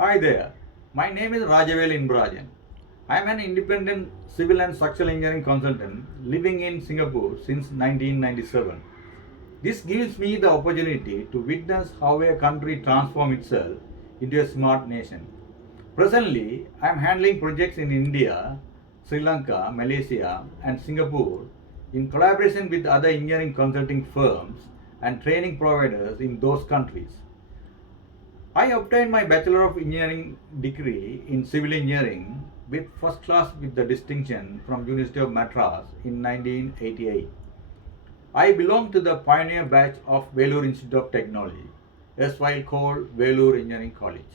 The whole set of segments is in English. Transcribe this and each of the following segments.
Hi there. My name is Rajavel Inbarajan. I am an independent civil and structural engineering consultant living in Singapore since 1997. This gives me the opportunity to witness how a country transforms itself into a smart nation. Presently, I am handling projects in India, Sri Lanka, Malaysia, and Singapore in collaboration with other engineering consulting firms and training providers in those countries. I obtained my Bachelor of Engineering degree in Civil Engineering with first class with the distinction from University of Madras in 1988. I belong to the pioneer batch of Vellore Institute of Technology, erstwhile called Vellore Engineering College.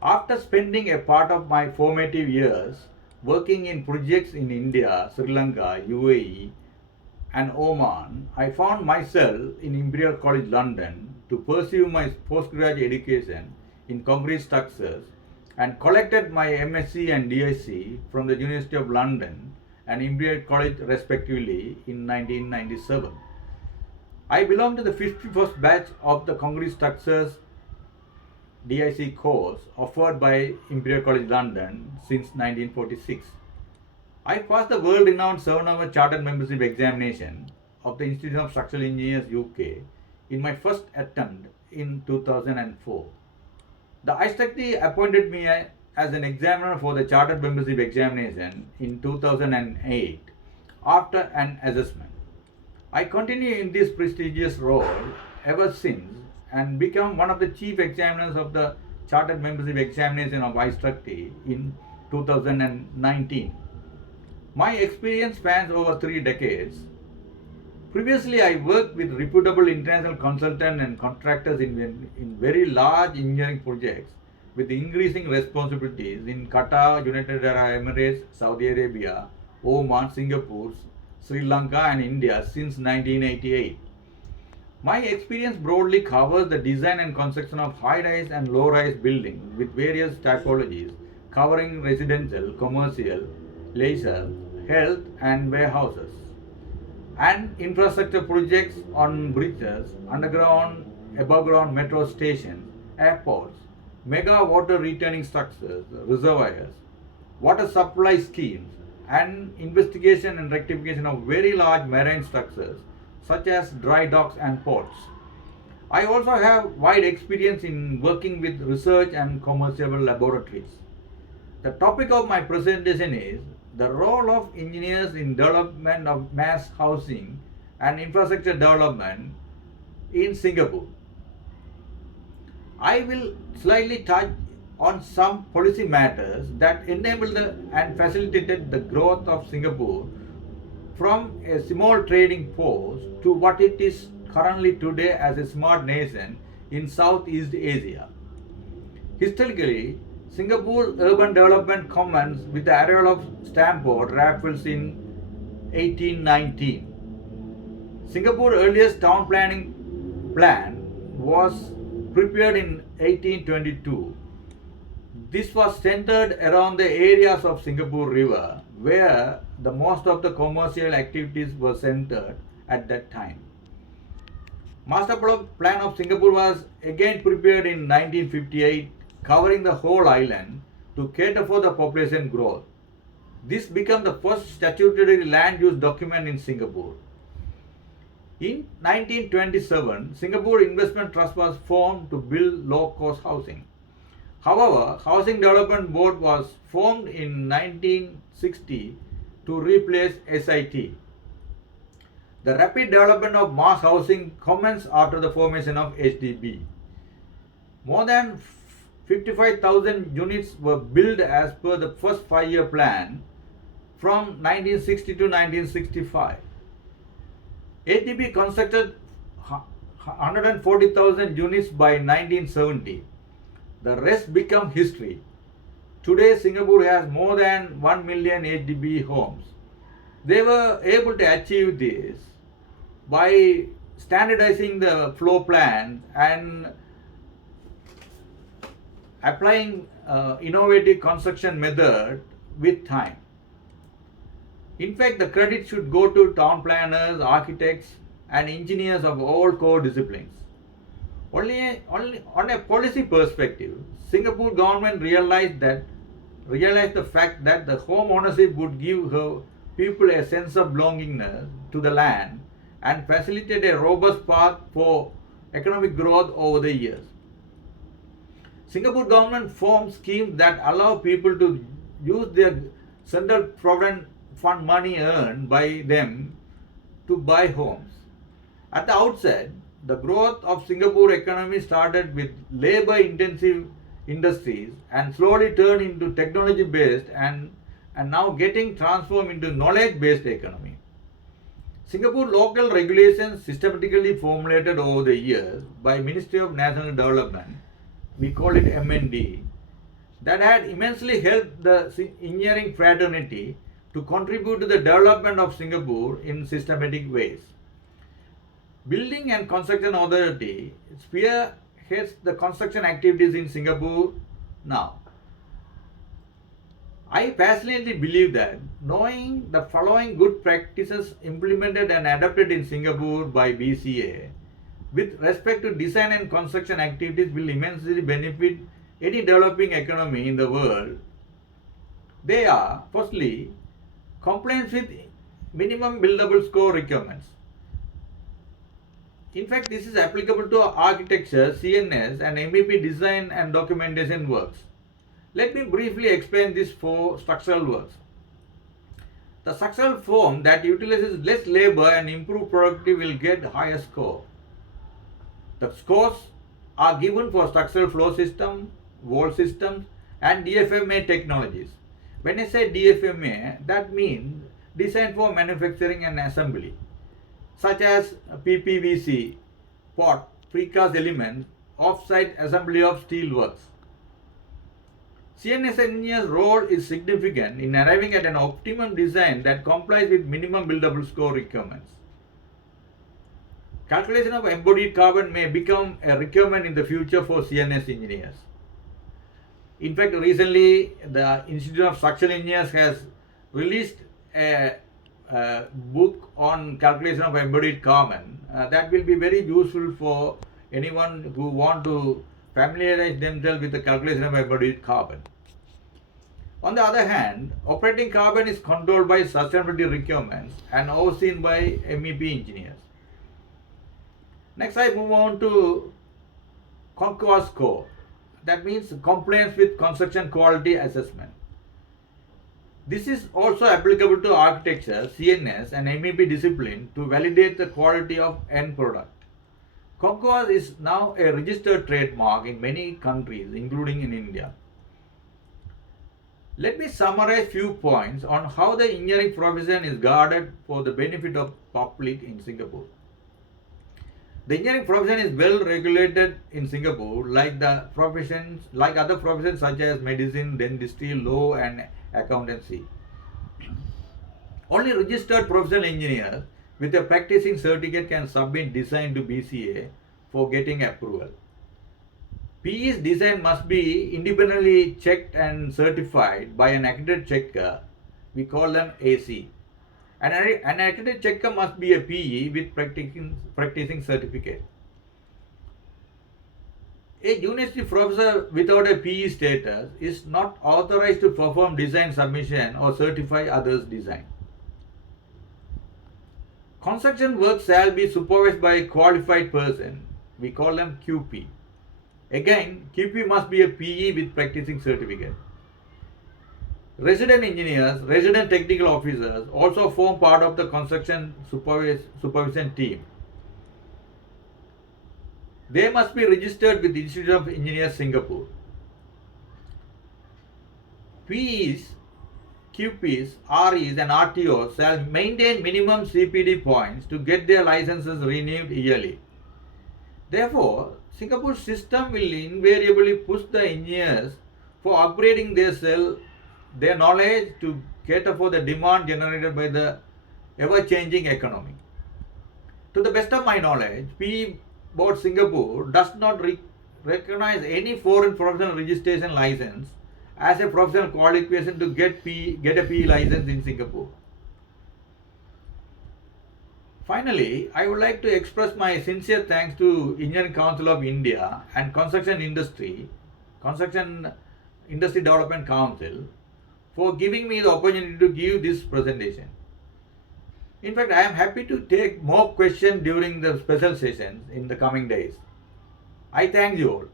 After spending a part of my formative years working in projects in India, Sri Lanka, UAE, and Oman, I found myself in Imperial College London to pursue my postgraduate education in concrete structures and collected my MSc and DSc from the University of London and Imperial College respectively in 1997. I belong to the 51st batch of the concrete structures DIC course offered by Imperial College London since 1946. I passed the world renowned 7-hour chartered membership examination of the Institute of Structural Engineers UK in my first attempt in 2004. The ISTRC appointed me as an examiner for the chartered membership examination in 2008 after an assessment. I continue in this prestigious role ever since and become one of the chief examiners of the chartered membership examination of ISTRC in 2019. My experience spans over 3 decades. Previously, I worked with reputable international consultants and contractors in very large engineering projects with increasing responsibilities in Qatar, United Arab Emirates, Saudi Arabia, Oman, Singapore, Sri Lanka, and India since 1988. My experience broadly covers the design and construction of high-rise and low-rise buildings with various typologies covering residential, commercial, leisure, health, and warehouses, and infrastructure projects on bridges, underground, above-ground metro stations, airports, mega water returning structures, reservoirs, water supply schemes, and investigation and rectification of very large marine structures such as dry docks and ports. I also have wide experience in working with research and commercial laboratories. The topic of my presentation is the role of engineers in development of mass housing and infrastructure development in Singapore. I will slightly touch on some policy matters that enabled and facilitated the growth of Singapore from a small trading post to what it is currently today as a smart nation in Southeast Asia. Historically, Singapore's urban development commenced with the arrival of Stamford Raffles in 1819. Singapore's earliest town planning plan was prepared in 1822. This was centered around the areas of Singapore River where the most of the commercial activities were centered at that time. Master Plan of Singapore was again prepared in 1958, covering the whole island to cater for the population growth. This became the first statutory land use document in Singapore. In 1927, Singapore Investment Trust was formed to build low-cost housing. However, Housing Development Board was formed in 1960 to replace SIT. The rapid development of mass housing commenced after the formation of HDB. More than 55,000 units were built as per the first 5-year plan from 1960 to 1965. HDB constructed 140,000 units by 1970. The rest became history. Today, Singapore has more than 1 million HDB homes. They were able to achieve this by standardizing the floor plans and applying innovative construction method with time. In fact, the credit should go to town planners, architects, and engineers of all core disciplines. Only on a policy perspective, Singapore government realized the fact that the home ownership would give her people a sense of belongingness to the land and facilitate a robust path for economic growth over the years. Singapore government formed schemes that allow people to use their central provident fund money earned by them to buy homes. At the outset, the growth of Singapore economy started with labor intensive industries and slowly turned into technology based and now getting transformed into knowledge based economy. Singapore local regulations systematically formulated over the years by Ministry of National Development, we call it MND, that had immensely helped the engineering fraternity to contribute to the development of Singapore in systematic ways. Building and Construction Authority spearheads the construction activities in Singapore now. I passionately believe that knowing the following good practices implemented and adopted in Singapore by BCA with respect to design and construction activities will immensely benefit any developing economy in the world. They are, firstly, compliance with minimum buildable score requirements. In fact, this is applicable to architecture, CNS, and MEP design and documentation works. Let me briefly explain this for structural works. The structural form that utilizes less labor and improved productivity will get higher score. The scores are given for structural floor system, wall systems, and DFMA technologies. When I say DFMA, that means design for manufacturing and assembly, such as PPVC, pot, precast elements, off-site assembly of steel works. CNS engineer's role is significant in arriving at an optimum design that complies with minimum buildable score requirements. Calculation of embodied carbon may become a requirement in the future for CNS engineers. In fact, recently the Institute of Structural Engineers has released a book on calculation of embodied carbon that will be very useful for anyone who want to familiarize themselves with the calculation of embodied carbon. On the other hand, operating carbon is controlled by sustainability requirements and overseen by MEP engineers. Next, I move on to CONCOA score. That means compliance with construction quality assessment. This is also applicable to architecture, CNS, and MEP discipline to validate the quality of end product. CONCOA is now a registered trademark in many countries, including in India. Let me summarize few points on how the engineering profession is guarded for the benefit of public in Singapore. The engineering profession is well regulated in Singapore, like other professions such as medicine, dentistry, law, and accountancy. Only registered professional engineers with a practicing certificate can submit design to BCA for getting approval. PE's design must be independently checked and certified by an accredited checker. We call them AC. An accredited checker must be a PE with practicing certificate. A university professor without a PE status is not authorized to perform design submission or certify others' design. Construction work shall be supervised by a qualified person. We call them QP. Again, QP must be a PE with practicing certificate. Resident engineers, resident technical officers also form part of the construction supervision team. They must be registered with the Institute of Engineers Singapore. PEs, QPs, REs and RTOs shall maintain minimum CPD points to get their licenses renewed yearly. Therefore, Singapore's system will invariably push the engineers for upgrading their knowledge to cater for the demand generated by the ever-changing economy. To the best of my knowledge, PE Board Singapore does not recognize any foreign professional registration license as a professional qualification to get a PE license in Singapore. Finally, I would like to express my sincere thanks to Engineering Council of India and construction industry Construction Industry Development Council, for giving me the opportunity to give this presentation. In fact, I am happy to take more questions during the special sessions in the coming days. I thank you all.